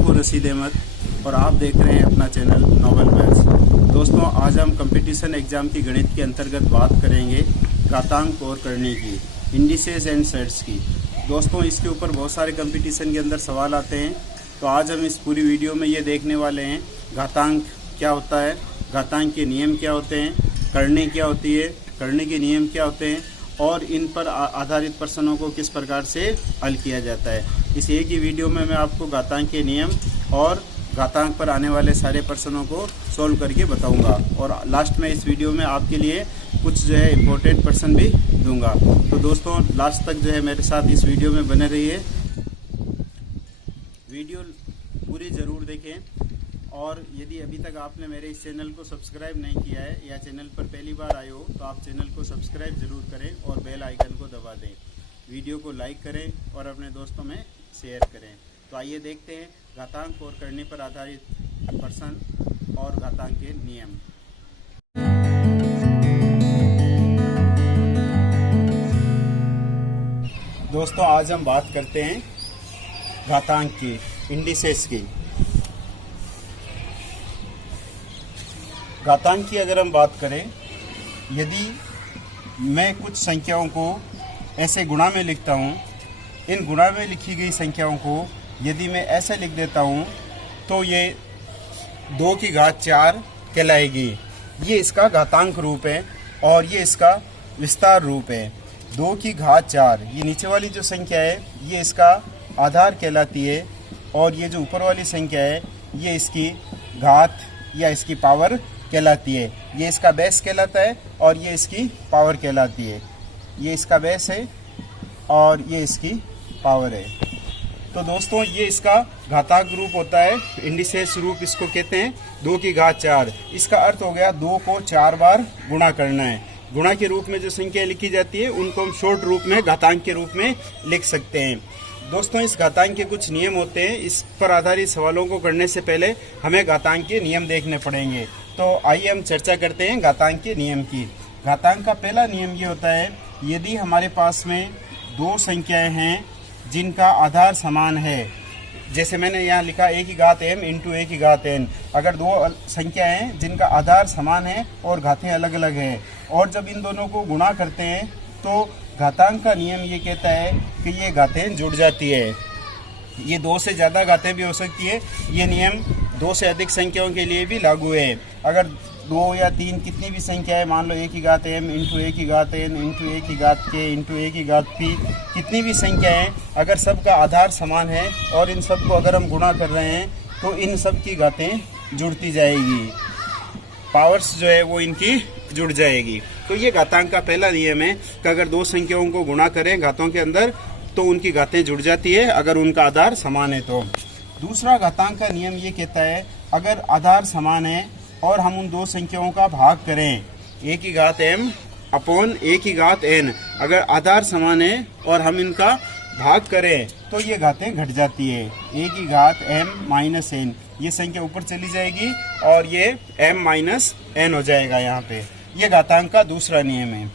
हूँ रशीद अहमद और आप देख रहे हैं अपना चैनल नोबल मैथ्स। दोस्तों, आज हम कंपटीशन एग्ज़ाम की गणित के अंतर्गत बात करेंगे घातांक और करने की, इंडिसेस एंड सेट्स की। दोस्तों, इसके ऊपर बहुत सारे कंपटीशन के अंदर सवाल आते हैं, तो आज हम इस पूरी वीडियो में ये देखने वाले हैं घातांक क्या होता है, घातांक के नियम क्या होते हैं, करने क्या होती है, करने के नियम क्या होते हैं और इन पर आधारित प्रश्नों को किस प्रकार से हल किया जाता है। इस एक ही वीडियो में मैं आपको घातांक के नियम और घातांक पर आने वाले सारे प्रश्नों को सॉल्व करके बताऊंगा और लास्ट में इस वीडियो में आपके लिए कुछ जो है इम्पोर्टेंट प्रश्न भी दूंगा। तो दोस्तों, लास्ट तक जो है मेरे साथ इस वीडियो में बने रहिए, वीडियो पूरी ज़रूर देखें। और यदि अभी तक आपने मेरे इस चैनल को सब्सक्राइब नहीं किया है या चैनल पर पहली बार आए हो तो आप चैनल को सब्सक्राइब ज़रूर करें और बेल आइकन को दबा दें। वीडियो को लाइक करें और अपने दोस्तों में शेयर करें। तो आइए देखते हैं घातांक और करने पर आधारित प्रश्न और घातांक के नियम। दोस्तों, आज हम बात करते हैं घातांक की, इंडिसेस की। घातांक की अगर हम बात करें, यदि मैं कुछ संख्याओं को ऐसे गुणा में लिखता हूँ, इन गुणा में लिखी गई संख्याओं को यदि मैं ऐसे लिख देता हूँ तो ये 2 की घात 4 कहलाएगी। ये इसका घातांक रूप है और ये इसका विस्तार रूप है। 2 की घात 4, ये नीचे वाली जो संख्या है ये इसका आधार कहलाती है और ये जो ऊपर वाली संख्या है ये इसकी घात या इसकी पावर कहलाती है। ये इसका बेस कहलाता है और ये इसकी पावर कहलाती है। ये इसका बेस है और ये इसकी पावर है। तो दोस्तों, ये इसका घातांक रूप होता है, इंडिसेस रूप इसको कहते हैं। 2 की घात 4, इसका अर्थ हो गया 2 को 4 बार गुणा करना है। गुणा के रूप में जो संख्या लिखी जाती है उनको हम शॉर्ट रूप में घातांक के रूप में लिख सकते हैं। दोस्तों, इस घातांक के कुछ नियम होते हैं। इस पर आधारित सवालों को करने से पहले हमें घातांक के नियम देखने पड़ेंगे। तो आइए हम चर्चा करते हैं घातांक के नियम की। घातांक का पहला नियम ये होता है, यदि हमारे पास में 2 संख्याएं हैं जिनका आधार समान है, जैसे मैंने यहाँ लिखा a की घात m इंटू a की घात n। अगर 2 संख्याएं हैं जिनका आधार समान है और घातें अलग अलग हैं और जब इन दोनों को गुणा करते हैं तो घातांक का नियम ये कहता है कि ये घातें जुड़ जाती है। ये 2 से ज़्यादा घातें भी हो सकती है। ये नियम 2 से अधिक संख्याओं के लिए भी लागू है। अगर 2 या 3 कितनी भी संख्या है, मान लो a की घात m इंटू a की घात n इंटू a की घात k इंटू a की घात p, कितनी भी संख्या है, अगर सबका आधार समान है और इन सब को अगर हम गुणा कर रहे हैं तो इन सब की घातें जुड़ती जाएगी, पावर्स जो है वो इनकी जुड़ जाएगी। तो ये घातांक का पहला नियम है कि अगर 2 संख्याओं को गुणा करें घातों के अंदर तो उनकी घातें जुड़ जाती है अगर उनका आधार समान है तो। दूसरा घातांक का नियम ये कहता है, अगर आधार समान है और हम उन 2 संख्याओं का भाग करें, a की घात m अपॉन a की घात n, अगर आधार समान है और हम इनका भाग करें तो ये घातें घट जाती है। a की घात m माइनस n, ये संख्या ऊपर चली जाएगी और ये m माइनस n हो जाएगा यहाँ पे। ये घातांक का दूसरा नियम है।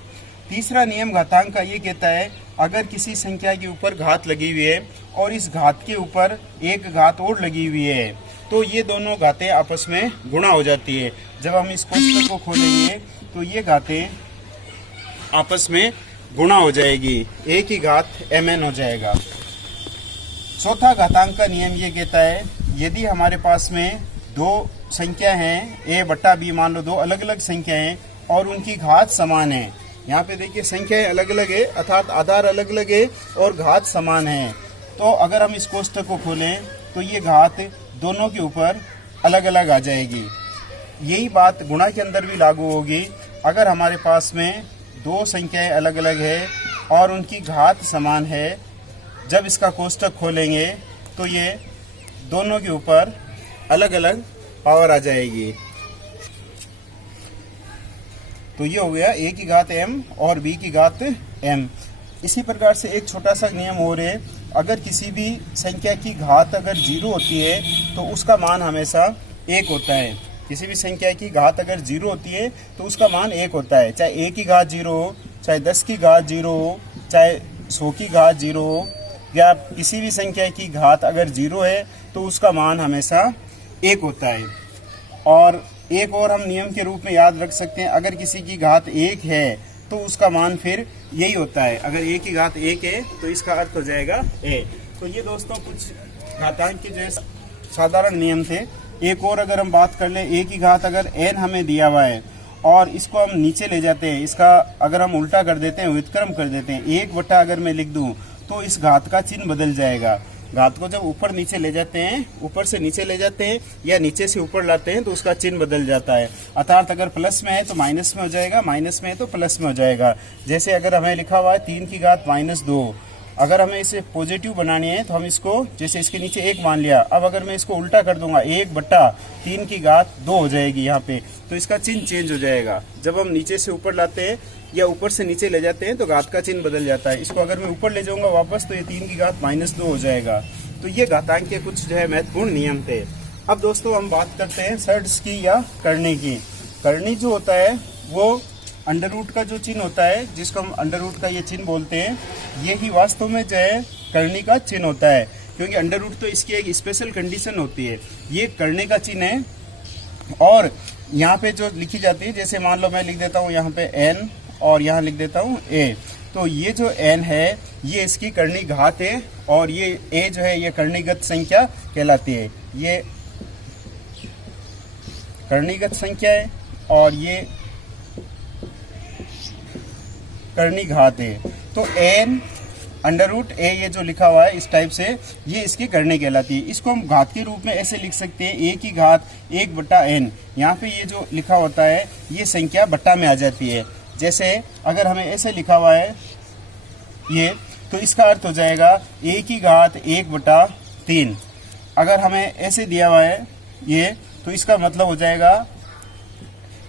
तीसरा नियम घातांक का ये कहता है, अगर किसी संख्या के ऊपर घात लगी हुई है और इस घात के ऊपर एक घात और लगी हुई है तो ये दोनों घातें आपस में गुणा हो जाती है। जब हम इस कोष्ठक को खोलेंगे तो ये घातें आपस में गुणा हो जाएगी, a की घात mn हो जाएगा। चौथा घातांक का नियम ये कहता है, यदि हमारे पास में 2 संख्या हैं a बट्टा b, मान लो 2 अलग अलग संख्या हैं और उनकी घात समान है। यहाँ पे देखिए संख्याएं अलग अलग है अर्थात आधार अलग अलग है और घात समान है। तो अगर हम इस कोष्ठक को खोलें तो ये घात दोनों के ऊपर अलग अलग आ जाएगी। यही बात गुणा के अंदर भी लागू होगी। अगर हमारे पास में 2 संख्याएं अलग अलग है और उनकी घात समान है, जब इसका कोष्ठक खोलेंगे तो ये दोनों के ऊपर अलग अलग पावर आ जाएगी। तो ये हो गया a की घात m और b की घात m। इसी प्रकार से एक छोटा सा नियम और है, अगर किसी भी संख्या की घात अगर 0 होती है तो उसका मान हमेशा 1 होता है। किसी भी संख्या की घात अगर 0 होती है तो उसका मान 1 होता है, चाहे a की घात 0 हो, चाहे 10 की घात 0 हो, चाहे 100 की घात 0 हो, या किसी भी संख्या की घात अगर 0 है तो उसका मान हमेशा 1 होता है। और एक और हम नियम के रूप में याद रख सकते हैं, अगर किसी की घात 1 है तो उसका मान फिर यही होता है। अगर a की घात 1 है तो इसका अर्थ हो जाएगा a। तो ये दोस्तों कुछ घातांक के जो है साधारण नियम थे। एक और अगर हम बात कर ले, a की घात अगर n हमें दिया हुआ है और इसको हम नीचे ले जाते हैं, इसका अगर हम उल्टा कर देते हैं, व्युत्क्रम कर देते हैं, 1 अगर मैं लिख दूं तो इस घात का चिन्ह बदल जाएगा। घात को जब ऊपर नीचे ले जाते हैं, ऊपर से नीचे ले जाते हैं या नीचे से ऊपर लाते हैं तो उसका चिन्ह बदल जाता है। अर्थात अगर प्लस में है तो माइनस में हो जाएगा, माइनस में है तो प्लस में हो जाएगा। जैसे अगर हमें लिखा हुआ है 3 की घात -2, अगर हमें इसे पॉजिटिव बनानी है तो हम इसको, जैसे इसके नीचे 1 मान लिया, अब अगर मैं इसको उल्टा कर दूंगा 1/3 की घात 2 हो जाएगी यहाँ पे, तो इसका चिन्ह चेंज हो जाएगा। जब हम नीचे से ऊपर लाते हैं या ऊपर से नीचे ले जाते हैं तो घात का चिन्ह बदल जाता है। इसको अगर मैं ऊपर ले जाऊंगा वापस तो ये 3 की घात -2 हो जाएगा। तो ये घातांक के कुछ जो है महत्वपूर्ण नियम थे। अब दोस्तों हम बात करते हैं षड्स की या करनी की। करनी जो होता है वो अंडर रूट का जो चिन्ह होता है, जिसको हम अंडर रूट का ये चिन्ह बोलते हैं, ये ही वास्तव में जो है करनी का चिन्ह होता है, क्योंकि अंडर रूट तो इसकी एक स्पेशल कंडीशन होती है। ये करने का चिन्ह है और यहाँ पे जो लिखी जाती है, जैसे मान लो मैं लिख देता हूँ यहाँ पे n और यहाँ लिख देता हूँ a, तो ये जो n है ये इसकी करनी घात है और ये a जो है ये करणीगत संख्या कहलाती है। ये करणीगत संख्या है और ये करनी घात है। तो n अंडर रूट a ये जो लिखा हुआ है इस टाइप से, ये इसकी करनी कहलाती है। इसको हम घात के रूप में ऐसे लिख सकते हैं, a की घात 1/n। यहाँ पे ये जो लिखा होता है ये संख्या बट्टा में आ जाती है। जैसे अगर हमें ऐसे लिखा हुआ है ये, तो इसका अर्थ हो जाएगा a की घात 1/3। अगर हमें ऐसे दिया हुआ है ये, तो इसका मतलब हो जाएगा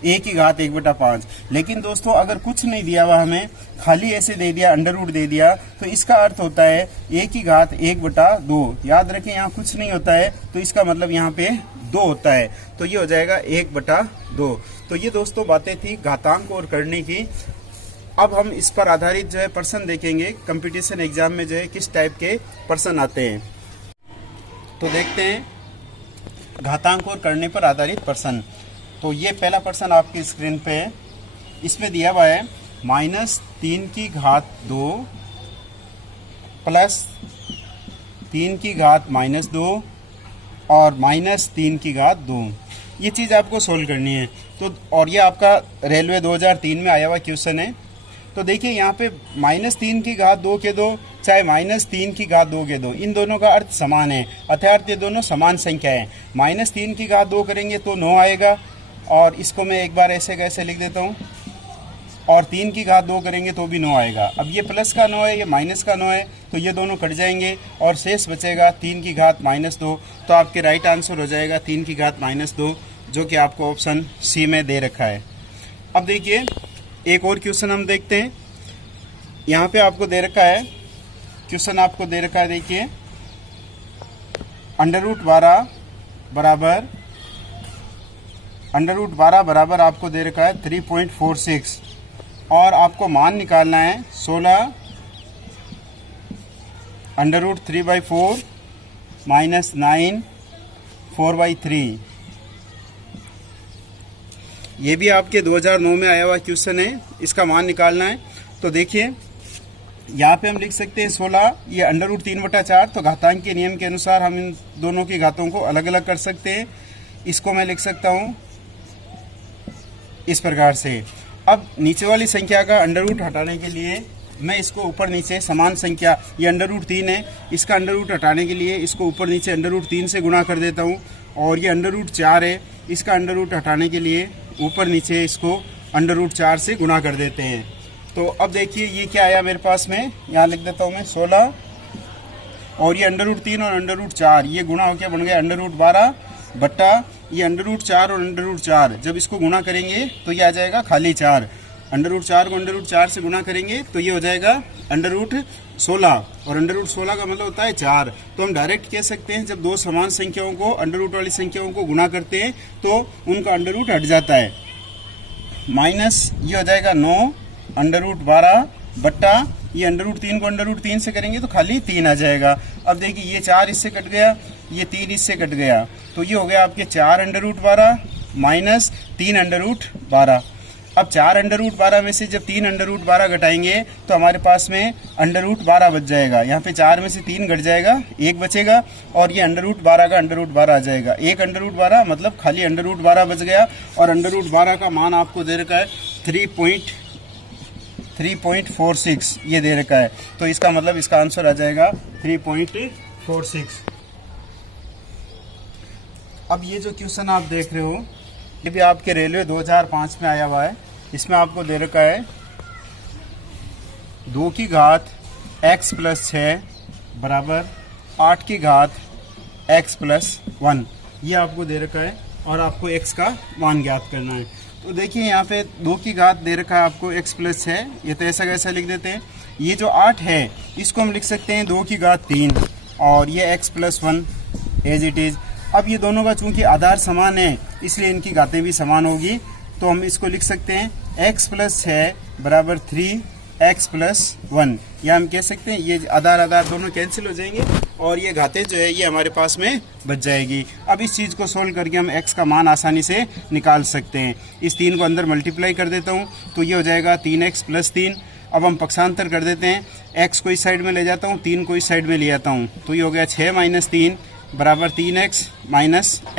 a की घात 1/5। लेकिन दोस्तों अगर कुछ नहीं दिया हुआ, हमें खाली ऐसे दे दिया, अंडर रूट दे दिया, तो इसका अर्थ होता है a की घात 1/2। याद रखें यहाँ कुछ नहीं होता है तो इसका मतलब यहाँ पे 2 होता है, तो ये हो जाएगा 1/2। तो ये दोस्तों बातें थी घातांक और करनी की। अब हम इस पर आधारित जो है प्रश्न देखेंगे, कंपटीशन एग्जाम में जो है किस टाइप के प्रश्न आते हैं। तो देखते हैं घातांक और करनी पर आधारित प्रश्न। तो ये पहला प्रश्न आपकी स्क्रीन पे है। इसमें दिया हुआ है -3 की घात 2 प्लस 3 की घात -2 और -3 की घात 2। ये चीज़ आपको सोल्व करनी है। तो और ये आपका रेलवे 2003 में आया हुआ क्वेश्चन है। तो देखिए यहाँ पे -3 की घात 2 के 2 चाहे -3 की घात 2 के 2, इन दोनों का अर्थ समान है, अर्थात ये दोनों समान संख्या है। -3 की घात 2 करेंगे तो 9 आएगा और इसको मैं एक बार ऐसे कैसे लिख देता हूँ, और 3 की घात 2 करेंगे तो भी 9 आएगा। अब ये प्लस का 9 है, ये माइनस का 9 है, तो ये दोनों कट जाएंगे और शेष बचेगा 3 की घात -2। तो आपके राइट आंसर हो जाएगा 3 की घात -2, जो कि आपको ऑप्शन सी में दे रखा है। अब देखिए एक और क्वेश्चन हम देखते हैं। यहाँ पे आपको दे रखा है, क्वेश्चन आपको दे रखा है, देखिए √12 बराबर आपको दे रखा है 3.46 और आपको मान निकालना है 16 √3/4 -9 4/3। ये भी आपके 2009 में आया हुआ क्वेश्चन है, इसका मान निकालना है। तो देखिए यहाँ पे हम लिख सकते हैं 16, ये √3/4। तो घातांक के नियम के अनुसार हम इन दोनों की घातों को अलग अलग कर सकते हैं। इसको मैं लिख सकता हूँ इस प्रकार से। अब नीचे वाली संख्या का अंडर रूट हटाने के लिए मैं इसको ऊपर नीचे समान संख्या, ये √3 है, इसका अंडर रूट हटाने के लिए इसको ऊपर नीचे √3 से गुणा कर देता हूँ। और ये √4 है, इसका अंडर रूट हटाने के लिए ऊपर नीचे इसको √4 से गुणा कर देते हैं। तो अब देखिए ये क्या आया मेरे पास में, यहाँ लिख देता हूँ मैं 16 और ये √3 और √4 ये गुणा होकर बन गया √12 बट्टा ये √4 और √4। जब इसको गुणा करेंगे तो ये आ जाएगा खाली 4। √4 को √4 से गुणा करेंगे तो ये हो जाएगा √16 और √16 का मतलब होता है 4। तो हम डायरेक्ट कह सकते हैं जब दो समान संख्याओं को अंडर रूट वाली संख्याओं को गुणा करते हैं तो उनका अंडर रूट हट जाता है। माइनस ये हो जाएगा 9 √12 बट्टा ये √3 को √3 से करेंगे तो खाली 3 आ जाएगा। अब देखिए ये 4 इससे कट गया, ये 3 इससे कट गया, तो ये हो गया आपके 4√12 माइनस 3√12। अब 4√12 में से जब 3√12 घटाएंगे तो हमारे पास में √12 बच जाएगा। यहाँ पे 4 में से 3 घट जाएगा, 1 बचेगा और ये √12 का √12 आ जाएगा। एक √12 मतलब खाली √12 बच गया और √12 का मान आपको दे रखा है 3.46 ये दे रखा है। तो इसका मतलब इसका आंसर आ जाएगा 3.46। अब ये जो क्वेश्चन आप देख रहे हो ये भी आपके रेलवे 2005 में आया हुआ है। इसमें आपको दे रखा है 2 की घात x + 6 बराबर 8 की घात x + 1 ये आपको दे रखा है और आपको x का मान ज्ञात करना है। तो देखिए यहाँ पे 2 की घात दे रखा है आपको x + 6, ये तो ऐसा कैसा लिख देते हैं। ये जो 8 है इसको हम लिख सकते हैं 2 की घात 3 और ये x + 1 एज इट इज़। अब ये दोनों का चूंकि आधार समान है इसलिए इनकी घातें भी समान होगी, तो हम इसको लिख सकते हैं x + 6 बराबर 3x + 1। या हम कह सकते हैं ये आधार दोनों कैंसिल हो जाएंगे और ये घातें जो है ये हमारे पास में बच जाएगी। अब इस चीज़ को सोल्व करके हम x का मान आसानी से निकाल सकते हैं। इस 3 को अंदर मल्टीप्लाई कर देता हूँ तो ये हो जाएगा 3x + 3। अब हम पक्षांतर कर देते हैं, x को इस साइड में ले जाता हूँ, 3 को इस साइड में ले आता हूँ, तो ये हो गया 6 - 3 बराबर 3x -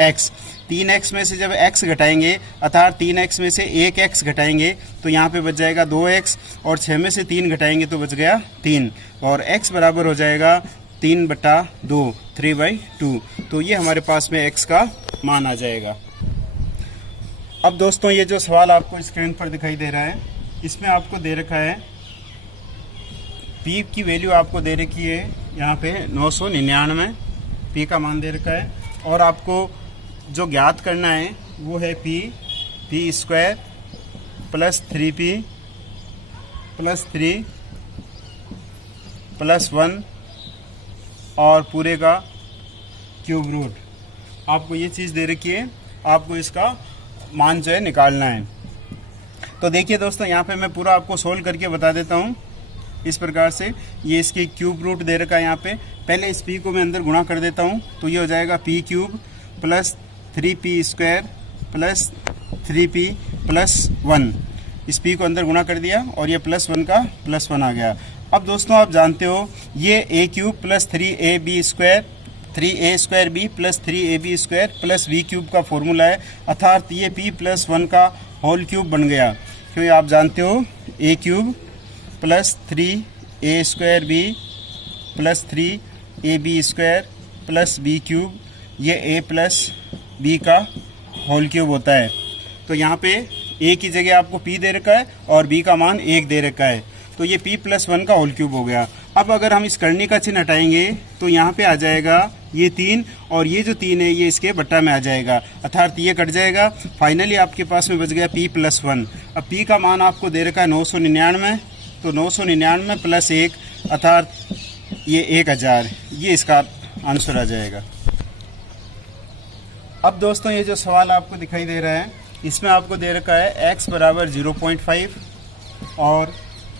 x। 3x में से जब x घटाएंगे अर्थात 3x में से 1x घटाएंगे तो यहाँ पे बच जाएगा 2x और 6 में से 3 घटाएंगे तो बच गया 3 और x बराबर हो जाएगा 3/2 3/2। तो ये हमारे पास में x का मान आ जाएगा। अब दोस्तों ये जो सवाल आपको स्क्रीन पर दिखाई दे रहा है इसमें आपको दे रखा है p की वैल्यू आपको दे रखी है यहाँ पे 999, p का मान दे रखा है और आपको जो ज्ञात करना है वो है p² + 3p + 3 + 1 और पूरे का क्यूब रूट। आपको ये चीज़ दे रखी है, आपको इसका मान जो है निकालना है। तो देखिए दोस्तों यहाँ पे मैं पूरा आपको सोल्व करके बता देता हूँ। इस प्रकार से ये इसकी क्यूब रूट दे रखा है यहाँ पे। पहले इस p को मैं अंदर गुणा कर देता हूँ तो ये हो जाएगा p³ + 3p² + 3p + 1। इस p को अंदर गुणा कर दिया और ये +1 का +1 आ गया। अब दोस्तों आप जानते हो ये a³ + 3ab² 3a² + 3ab² + v³ का फॉर्मूला है, अर्थात ये p + 1 का होल क्यूब बन गया। क्योंकि आप जानते हो a³ + 3a² + 3ab² + b³ ये a + b का होल क्यूब होता है। तो यहाँ पे a की जगह आपको p दे रखा है और b का मान 1 दे रखा है, तो ये p + 1 का होल क्यूब हो गया। अब अगर हम इस करनी का चिन्ह हटाएंगे तो यहाँ पे आ जाएगा ये 3 और ये जो 3 है ये इसके बट्टा में आ जाएगा, अर्थात ये कट जाएगा। फाइनली आपके पास में बच गया p + 1। अब p का मान आपको दे रखा है 999, तो 999 + 1 अर्थात ये 1000, ये इसका आंसर आ जाएगा। अब दोस्तों ये जो सवाल आपको दिखाई दे रहा है इसमें आपको दे रखा है x बराबर 0.5 और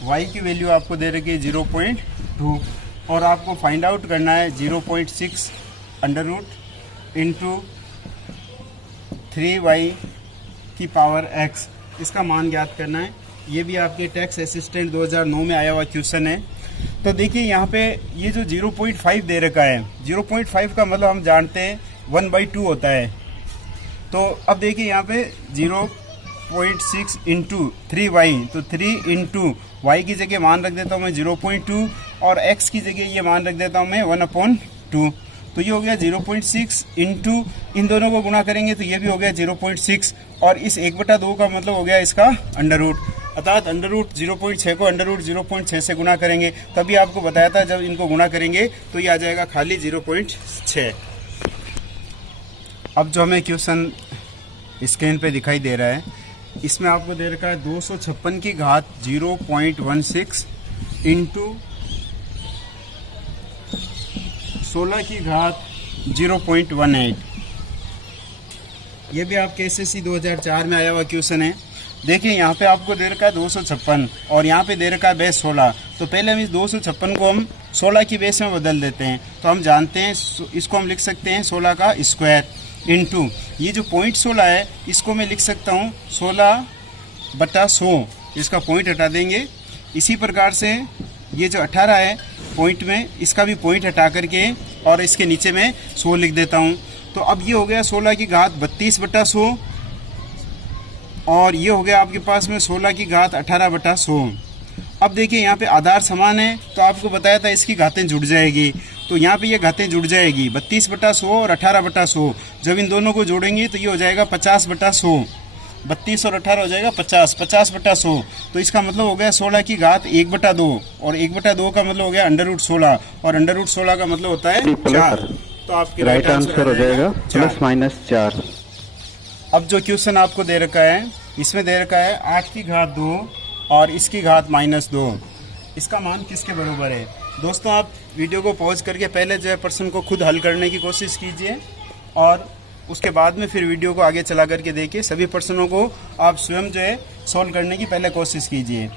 y की वैल्यू आपको दे रखी है 0.2 और आपको फाइंड आउट करना है 0.6 √ × 3y⁴x, इसका मान ज्ञात करना है। ये भी आपके टैक्स असिस्टेंट 2009 में आया हुआ क्वेश्चन है। तो देखिए यहाँ पे ये जो 0.5 दे रखा है, 0.5 का मतलब हम जानते हैं 1/2 होता है। तो अब देखिए यहाँ पे 0.6 × 3y, तो 3 × y की जगह मान रख देता हूँ मैं 0.2 और x की जगह ये मान रख देता हूँ मैं 1/2। तो ये हो गया 0.6 × इन दोनों को गुणा करेंगे तो ये भी हो गया 0.6 और इस 1/2 का मतलब हो गया इसका अंडर रूट, अर्थात अंडर रूट 0.6 को अंडर रूट 0.6 से गुणा करेंगे। तभी आपको बताया था जब इनको गुणा करेंगे तो ये आ जाएगा खाली 0.6। अब जो हमें क्वेश्चन स्क्रीन पे दिखाई दे रहा है इसमें आपको दे रखा है 256 की घात 0.16 इंटू 16 की घात 0.18। ये भी आपके एसएससी 2004 में आया हुआ क्वेश्चन है। देखिए यहाँ पे आपको दे रखा है 256 और यहाँ पे दे रखा है बेस 16, तो पहले हम इस 256 को हम 16 की बेस में बदल देते हैं। तो हम जानते हैं इसको हम लिख सकते हैं 16 का स्क्वायर इंटू ये जो पॉइंट 16 है इसको मैं लिख सकता हूँ 16/100, इसका पॉइंट हटा देंगे। इसी प्रकार से ये जो 18 है पॉइंट में, इसका भी पॉइंट हटा करके और इसके नीचे में 100 लिख देता हूँ। तो अब ये हो गया 16 की घात 32/100 और ये हो गया आपके पास में 16 की घात 18/100। अब देखिए यहाँ पे आधार समान है तो आपको बताया था इसकी घातें जुड़ जाएगी, तो यहाँ पे ये घातें जुड़ जाएगी 32/100 और 18/100। जब इन दोनों को जोड़ेंगे तो ये हो जाएगा 50/100, 32 और 18 हो जाएगा 50/100। तो इसका मतलब हो गया 16 की घात 1/2 और 1/2 का मतलब हो गया √16 और √16 का मतलब होता है 4। तो आपके राइट आंसर हो जाएगा +-4। अब जो क्वेश्चन आपको दे रखा है इसमें दे रखा है 8 की घात 2 और इसकी घात -2, इसका मान किसके बराबर है। दोस्तों आप वीडियो को पॉज करके पहले जो है प्रश्न को खुद हल करने की कोशिश कीजिए और उसके बाद में फिर वीडियो को आगे चला करके देखिए। सभी प्रश्नों को आप स्वयं जो है सॉल्व करने की पहले कोशिश कीजिए।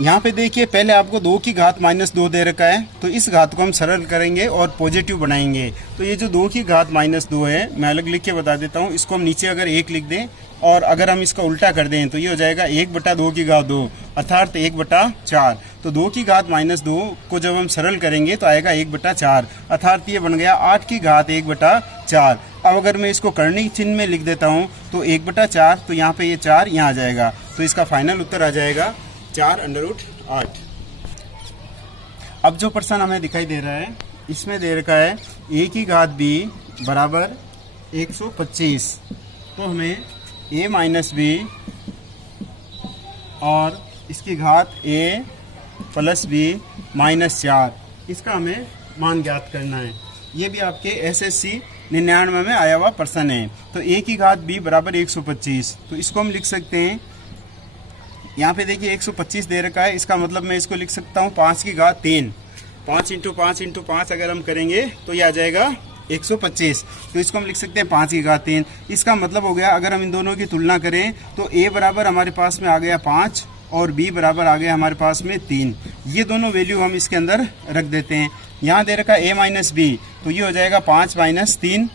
यहाँ पे देखिए पहले आपको 2 की घात -2 दे रखा है, तो इस घात को हम सरल करेंगे और पॉजिटिव बनाएंगे। तो ये जो 2 की घात -2 है मैं अलग लिख के बता देता हूँ। इसको हम नीचे अगर 1 लिख दें और अगर हम इसका उल्टा कर दें तो ये हो जाएगा 1/2 की घात 2 अर्थात 1/4। तो 2 की घात -2 को जब हम सरल करेंगे तो आएगा 1/4 अर्थात ये बन गया 8 की घात 1/4। अब अगर मैं इसको करनी चिन्ह में लिख देता हूँ तो 1/4, तो यहाँ पे ये 4 यहाँ आ जाएगा, तो इसका फाइनल उत्तर आ जाएगा 4√8। अब जो प्रश्न हमें दिखाई दे रहा है इसमें दे रखा है a की घात b बराबर 125। तो हमें a - b और इसकी घात a + b -4, इसका हमें मान ज्ञात करना है। ये भी आपके SSC 99 में आया हुआ प्रश्न है। तो a की घात b बराबर 125, तो इसको हम लिख सकते हैं, यहाँ पे देखिए 125 दे रखा है, इसका मतलब मैं इसको लिख सकता हूँ 5 की घात 3, 5 × 5 × 5 अगर हम करेंगे तो ये आ जाएगा 125। तो इसको हम लिख सकते हैं 5 की घात 3। इसका मतलब हो गया अगर हम इन दोनों की तुलना करें तो a बराबर हमारे पास में आ गया 5 और b बराबर आ गया हमारे पास में 3। ये दोनों वैल्यू हम इसके अंदर रख देते हैं। यहाँ दे रखा a - b, तो ये हो जाएगा 5 - 3।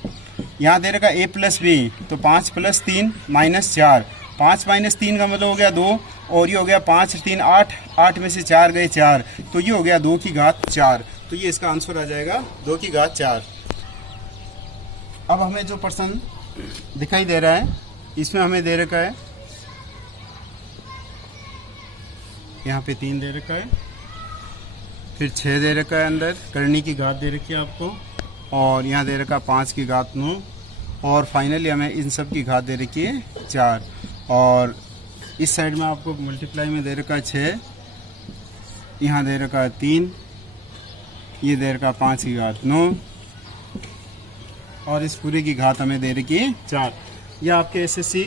यहाँ दे रखा a + b, तो 5 + 3 -4। 5 - 3 का मतलब हो गया 2 और ये हो गया 5 × 3 8, 8 में से 4 गए 4, तो ये हो गया 2 की घात 4। तो ये इसका आंसर आ जाएगा 2 की घात 4। अब हमें जो प्रश्न दिखाई दे रहा है इसमें हमें दे रखा है, यहाँ पे 3 दे रखा है, फिर 6 दे रखा है, अंदर करनी की घात दे रखी है आपको, और यहाँ दे रखा 5 की घात 9 और फाइनली हमें इन सब की घात दे रखी है 4। और इस साइड में आपको मल्टीप्लाई में दे रखा है 6, यहाँ दे रखा है 3, ये दे रखा 5 की घात 9 और इस पूरे की घात हमें दे रखी है 4। यह आपके SSC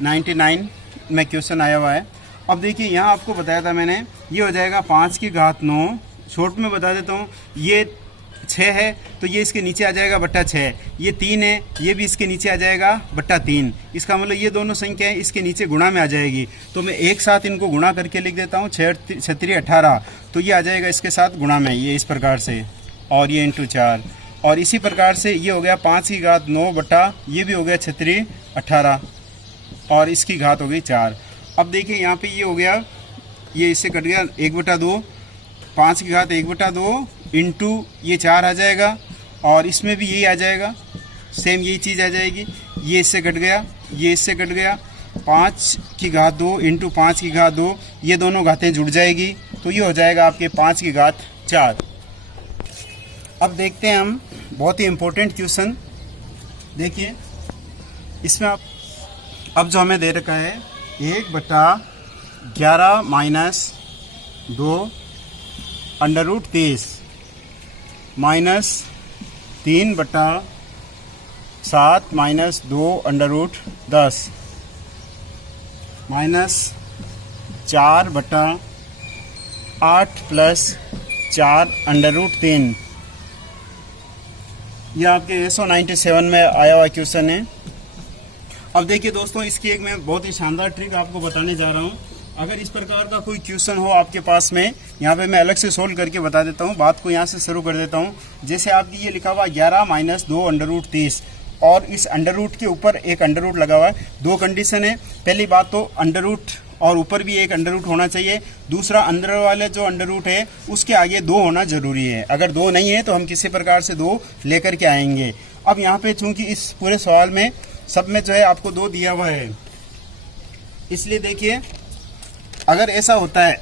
99 में क्वेश्चन आया हुआ है। अब देखिए यहाँ आपको बताया था मैंने, ये हो जाएगा 5 की घात 9, शॉर्ट में बता देता हूँ, ये 6 है तो ये इसके नीचे आ जाएगा /6, ये 3 है ये भी इसके नीचे आ जाएगा /3। इसका मतलब ये दोनों संख्याएं इसके नीचे गुणा में आ जाएगी, तो मैं एक साथ इनको गुणा करके लिख देता हूँ 6 × 18, तो ये आ जाएगा इसके साथ गुणा में, ये इस प्रकार से, और ये × 4। और इसी प्रकार से ये हो गया 5 की घात 9 बटा, ये भी हो गया 6 × 18 और इसकी घात हो गई 4। अब देखिए यहाँ पे ये हो गया, ये इससे कट गया 1/2, 5 की घात 1/2 इंटू ये 4 आ जाएगा, और इसमें भी यही आ जाएगा, सेम यही चीज़ आ जाएगी, ये इससे कट गया, ये इससे कट गया, 5 की घात 2 इंटू 5 की घात 2, ये दोनों घातें जुड़ जाएगी, तो ये हो जाएगा आपके 5 की घात 4। अब देखते हैं हम बहुत ही इम्पोर्टेंट क्वेश्चन, देखिए इसमें आप अब जो हमें दे रखा है 1/11 - 2 √23 -3/7 - 2 √10 -4/8 + 4 √3। यह आपके 197 में आया हुआ क्वेश्चन है। अब देखिए दोस्तों, इसकी एक मैं बहुत ही शानदार ट्रिक आपको बताने जा रहा हूँ। अगर इस प्रकार का कोई क्वेश्चन हो आपके पास में, यहाँ पे मैं अलग से सोल्व करके बता देता हूँ, बात को यहाँ से शुरू कर देता हूँ। जैसे आपकी ये लिखा हुआ 11 - 2 अंडर रूट 30 और इस अंडर रूट के ऊपर एक अंडर रूट लगा हुआ है। दो कंडीशन है, पहली बात तो अंडर रूट और ऊपर भी एक अंडर रूट होना चाहिए। दूसरा अंदर वाले जो अंडर रूट है उसके आगे 2 होना जरूरी है। अगर 2 नहीं है तो हम किसी प्रकार से 2 लेकर के आएंगे। अब यहाँ पे चूंकि इस पूरे सवाल में सब में जो है आपको 2 दिया हुआ है, इसलिए देखिए अगर ऐसा होता है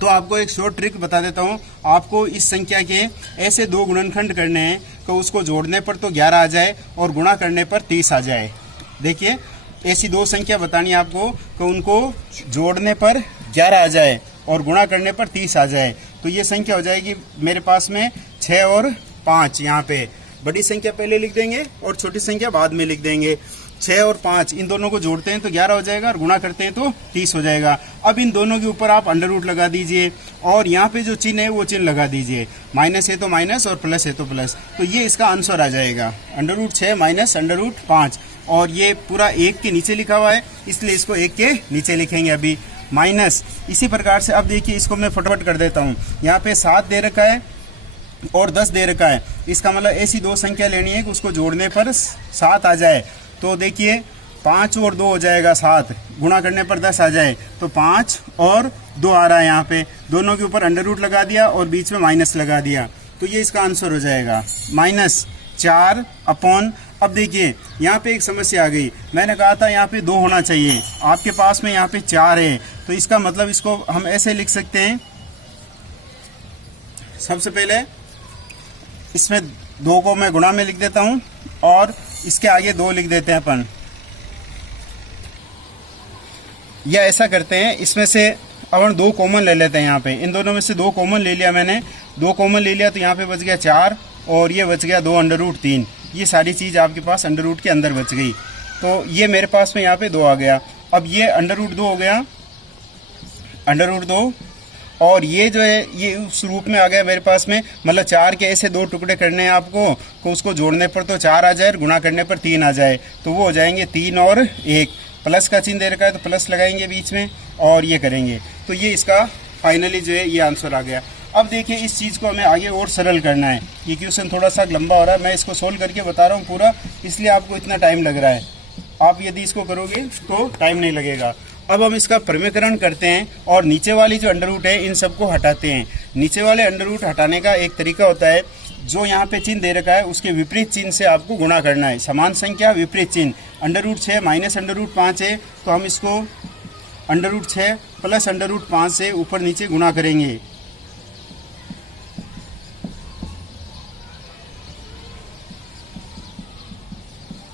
तो आपको एक शॉर्ट ट्रिक बता देता हूँ। आपको इस संख्या के ऐसे 2 गुणनखंड करने हैं कि उसको जोड़ने पर तो 11 आ जाए और गुणा करने पर 30 आ जाए। देखिए ऐसी 2 संख्या बतानी है आपको कि उनको जोड़ने पर 11 आ जाए और गुणा करने पर 30 आ जाए। तो ये संख्या हो जाएगी मेरे पास में 6 और 5। यहाँ पे बड़ी संख्या पहले लिख देंगे और छोटी संख्या बाद में लिख देंगे। 6 और 5 इन दोनों को जोड़ते हैं तो 11 हो जाएगा और गुणा करते हैं तो 30 हो जाएगा। अब इन दोनों के ऊपर आप अंडर रूट लगा दीजिए और यहाँ पे जो चिन्ह है वो चिन्ह लगा दीजिए। माइनस है तो माइनस और प्लस है तो प्लस, तो ये इसका आंसर आ जाएगा under root 6 minus under root 5। और ये पूरा 1 के नीचे लिखा हुआ है इसलिए इसको 1 के नीचे लिखेंगे अभी माइनस। इसी प्रकार से अब देखिए इसको मैं फटाफट कर देता हूँ। यहाँ पे 7 दे रखा है और 10 दे रखा है। इसका मतलब ऐसी 2 संख्या लेनी है कि उसको जोड़ने पर 7 आ जाए। तो देखिए 5 और 2 हो जाएगा 7, गुणा करने पर 10 आ जाए तो 5 और 2 आ रहा है। यहाँ पे दोनों के ऊपर अंडर रूट लगा दिया और बीच में माइनस लगा दिया तो ये इसका आंसर हो जाएगा -4 अपॉन। अब देखिए यहाँ पे एक समस्या आ गई, मैंने कहा था यहाँ पे 2 होना चाहिए, आपके पास में यहाँ पे 4 है तो इसका मतलब इसको हम ऐसे लिख सकते हैं। सबसे पहले इसमें 2 को मैं गुणा में लिख देता हूँ और इसके आगे 2 लिख देते हैं अपन, या ऐसा करते हैं इसमें से अपन 2 कॉमन ले लेते हैं। यहाँ पे इन दोनों में से 2 कॉमन ले लिया मैंने, 2 कॉमन ले लिया तो यहाँ पे बच गया 4 और ये बच गया 2 अंडर रूट 3। ये सारी चीज़ आपके पास अंडर रूट के अंदर बच गई तो ये मेरे पास में यहाँ पे 2 आ गया। अब ये अंडर रूट 2 हो गया, अंडर रूट 2 और ये जो है ये उस रूप में आ गया मेरे पास में। मतलब 4 के ऐसे 2 टुकड़े करने हैं आपको तो उसको जोड़ने पर तो 4 आ जाए और गुणा करने पर 3 आ जाए तो वो हो जाएंगे 3 और 1। प्लस का चिन्ह दे रखा है तो प्लस लगाएंगे बीच में और ये करेंगे तो ये इसका फाइनली जो है ये आंसर आ गया। अब देखिए इस चीज़ को हमें आगे और सरल करना है। ये क्वेश्चन थोड़ा सा लंबा हो रहा है, मैं इसको सोल्व करके बता रहा हूँ पूरा, इसलिए आपको इतना टाइम लग रहा है। आप यदि इसको करोगे तो टाइम नहीं लगेगा। अब हम इसका प्रमेयकरण करते हैं और नीचे वाली जो अंडर रूट है इन सबको हटाते हैं। नीचे वाले अंडर रूट हटाने का एक तरीका होता है, जो यहाँ पे चिन्ह दे रखा है उसके विपरीत चिन्ह से आपको गुणा करना है। समान संख्या विपरीत चिन्ह, under root 6 minus under root 5 है तो हम इसको under root 6 plus under root 5 से ऊपर नीचे गुणा करेंगे।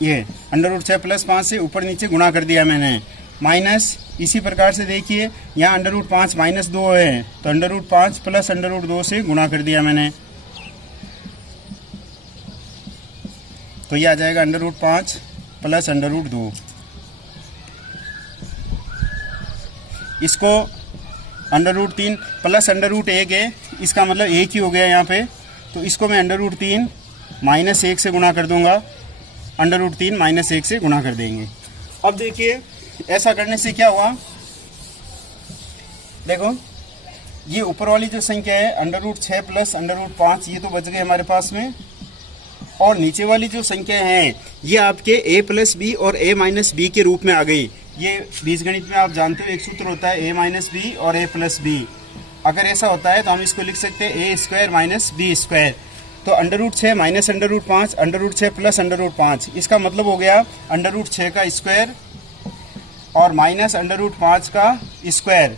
ये अंडर रूट 6 प्लस 5 से ऊपर नीचे गुणा कर दिया मैंने, माइनस। इसी प्रकार से देखिए यहाँ अंडर रूट 5 माइनस 2 है तो under root 5 plus under root 2 से गुणा कर दिया मैंने तो ये आ जाएगा under root 5 plus under root 2। इसको under root 3 plus under root 1 है, इसका मतलब 1 ही हो गया यहाँ पे, तो इसको मैं अंडर रूट 3 माइनस 1 से गुणा कर दूंगा। अंडर रूट 3 माइनस 1 से गुणा कर देंगे। अब देखिए ऐसा करने से क्या हुआ, देखो ये ऊपर वाली जो संख्या है under root 6 plus under root 5 ये तो बच गए हमारे पास में, और नीचे वाली जो संख्या है ये आपके a प्लस बी और a माइनस बी के रूप में आ गई। ये बीजगणित में आप जानते हो एक सूत्र होता है a माइनस बी और a प्लस बी। अगर ऐसा होता है तो हम इसको लिख सकते हैं a square minus B square. तो under root 6 minus under root 5 under root 6 plus under root 5, इसका मतलब हो गया अंडर रूट 6 का स्क्वायर और माइनस अंडर रूट 5 का स्क्वायर।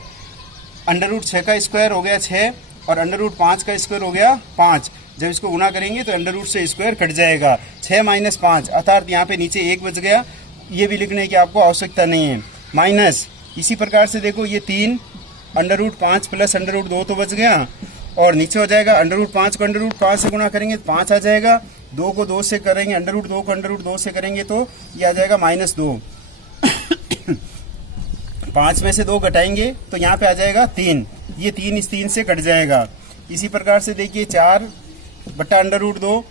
अंडर रूट 6 का स्क्वायर हो गया 6 और अंडर रूट 5 का स्क्वायर हो गया 5। जब इसको गुणा करेंगे तो अंडर रूट से स्क्वायर कट जाएगा, 6 माइनस 5 अर्थात यहाँ पे नीचे 1 बच गया, ये भी लिखने की आपको आवश्यकता नहीं है। माइनस इसी प्रकार से देखो ये 3 under root 5 plus under root 2 तो बच गया और नीचे हो जाएगा अंडर रूट 5 को अंडर रूट 5 से गुणा करेंगे तो 5 आ जाएगा, 2 को 2 से करेंगे अंडर रूट 2 को अंडर रूट 2 से करेंगे तो ये आ जाएगा -2। 5 में से 2 घटाएंगे तो यहाँ पे आ जाएगा 3, ये 3 इस 3 से कट जाएगा। इसी प्रकार से देखिए 4 बटा अंडर रूट 2,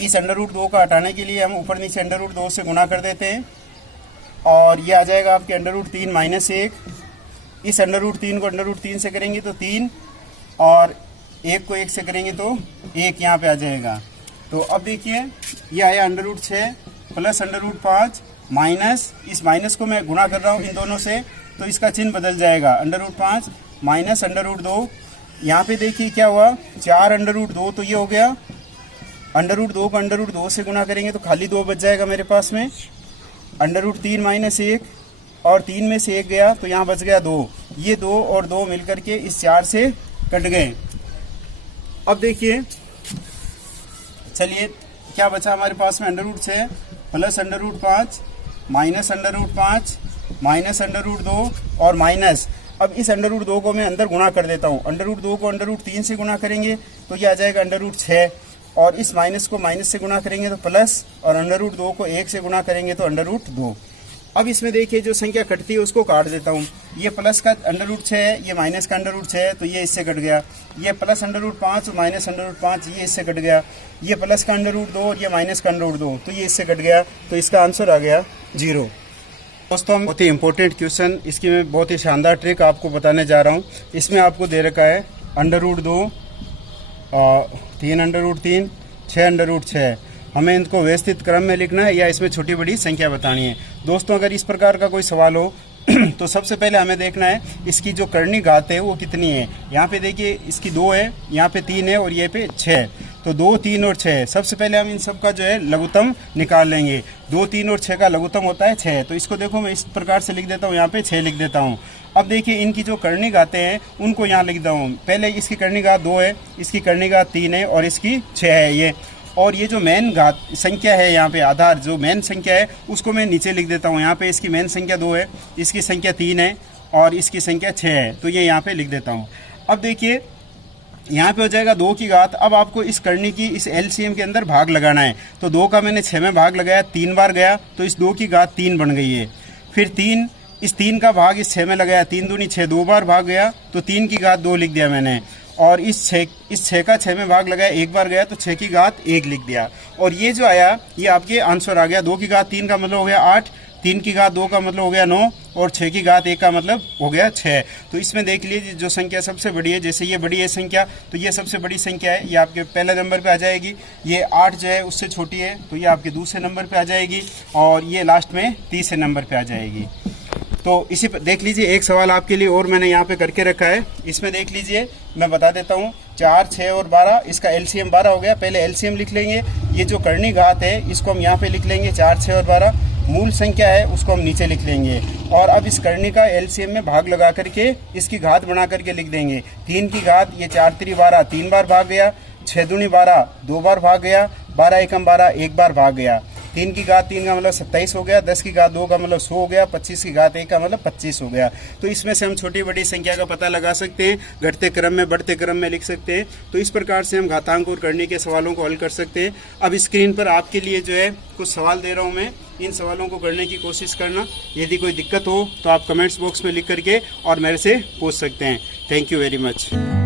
इस अंडर रूट 2 का हटाने के लिए हम ऊपर नीचे अंडर रूट 2 से गुणा कर देते हैं और ये आ जाएगा आपके √3 माइनस 1। इस √3 को √3 से करेंगे तो 3, और 1 को 1 से करेंगे तो 1 यहाँ पे आ जाएगा। तो अब देखिए ये आया √6 प्लस √5 माइनस, इस माइनस को मैं गुणा कर रहा हूँ इन दोनों से, तो इसका चिन्ह बदल जाएगा। √5 माइनस √2, यहाँ पे देखिए क्या हुआ, 4 √2, तो ये हो गया √2 को √2 से गुणा करेंगे तो खाली 2 बच जाएगा मेरे पास में। √3 माइनस 1, और 3 में से 1 गया तो यहाँ बच गया 2। ये 2 और 2 मिलकर के इस 4 से कट गए। अब देखिए चलिए क्या बचा हमारे पास में, √6 प्लस √5 माइनस √5 माइनस √2 और माइनस, अब इस √2 को मैं अंदर गुणा कर देता हूँ। √2 को √3 से गुणा करेंगे तो ये आ जाएगा √6, और इस माइनस को माइनस से गुणा करेंगे तो प्लस, और √2 को 1 से गुणा करेंगे तो √2। अब इसमें देखिए जो संख्या कटती है उसको काट देता हूँ। ये प्लस का √6 है, ये माइनस का √6 है, तो ये इससे कट गया। ये प्लस √5 और माइनस √5, ये इससे कट गया। ये प्लस का √2 और ये माइनस का √2, तो ये इससे कट गया। तो इसका आंसर आ गया 0। दोस्तों बहुत ही इंपॉर्टेंट क्वेश्चन, इसकी मैं बहुत ही शानदार ट्रिक आपको बताने जा रहा हूँ। इसमें आपको दे रखा है √2, 3 √3, 6 √6। हमें इनको व्यवस्थित क्रम में लिखना है या इसमें छोटी बड़ी संख्या बतानी है। दोस्तों अगर इस प्रकार का कोई सवाल हो तो सबसे पहले हमें देखना है इसकी जो करनी घात है वो कितनी है। यहाँ पे देखिए इसकी 2 है, यहाँ पे 3 है और ये पे 6, तो 2, 3 और 6। सबसे पहले हम इन सब का जो है लघुत्तम निकाल लेंगे। 2, 3 और 6 का लघुत्तम होता है 6, तो इसको देखो मैं इस प्रकार से लिख देता हूँ, यहाँ पे 6 लिख देता हूँ। अब देखिए इनकी जो करनी घातें हैं उनको यहाँ लिख देता हूँ। पहले इसकी करनी घात 2 है, इसकी करनी घात 3 है और इसकी 6 है ये। और ये जो मेन घात संख्या है, यहाँ पे आधार जो मेन संख्या है उसको मैं नीचे लिख देता हूँ। यहाँ पे इसकी मेन संख्या 2 है, इसकी संख्या 3 है और इसकी संख्या 6 है, तो ये यहाँ पे लिख देता हूँ। अब देखिए यहाँ पे हो जाएगा 2 की घात। अब आपको इस करनी की इस एलसीएम के अंदर भाग लगाना है, तो 2 का मैंने 6 में भाग लगाया, 3 बार गया तो इस 2 की घात 3 बन गई है। फिर 3, इस 3 का भाग इस 6 में लगाया, 3 दूनी 6, 2 बार भाग गया तो 3 की घात 2 लिख दिया मैंने। और इस 6 का 6 में भाग लगाया, 1 बार गया तो 6 की घात 1 लिख दिया। और ये जो आया ये आपके आंसर आ गया। 2 की घात 3 का मतलब हो गया 8, 3 की घात 2 का मतलब हो गया 9 और 6 की घात 1 का मतलब हो गया 6। तो इसमें देख लीजिए जो संख्या सबसे बड़ी है, जैसे ये बड़ी है संख्या तो ये सबसे बड़ी संख्या है, ये आपके पहले नंबर पे आ जाएगी। ये 8 जो है उससे छोटी है तो ये आपके दूसरे नंबर पे आ जाएगी, और ये लास्ट में तीसरे नंबर पे आ जाएगी। तो इसी पर देख लीजिए एक सवाल आपके लिए और मैंने यहाँ पे करके रखा है। इसमें देख लीजिए मैं बता देता हूँ, 4, 6 और 12, इसका एलसीएम 12 हो गया। पहले एलसीएम लिख लेंगे। ये जो करनी घात है इसको हम यहाँ पे लिख लेंगे 4, 6 और 12। मूल संख्या है उसको हम नीचे लिख लेंगे, और अब इस करनी का एलसीएम में भाग लगा करके इसकी घात बना करके लिख देंगे। 3 की घात, ये 4 3 12, 3 बार भाग गया, 6 दूनी 12, 2 बार भाग गया, 12 एकम 12, 1 बार भाग गया। 3 की घात 3 का मतलब 27 हो गया, 10 की घात 2 का मतलब 100 हो गया, 25 की घात 1 का मतलब 25 हो गया। तो इसमें से हम छोटी बड़ी संख्या का पता लगा सकते हैं, घटते क्रम में बढ़ते क्रम में लिख सकते हैं। तो इस प्रकार से हम घातांक और करने के सवालों को हल कर सकते हैं। अब स्क्रीन पर आपके लिए जो है कुछ सवाल दे रहा हूँ मैं, इन सवालों को करने की कोशिश करना। यदि कोई दिक्कत हो तो आप कमेंट्स बॉक्स में लिख करके और मेरे से पूछ सकते हैं। Thank you very much.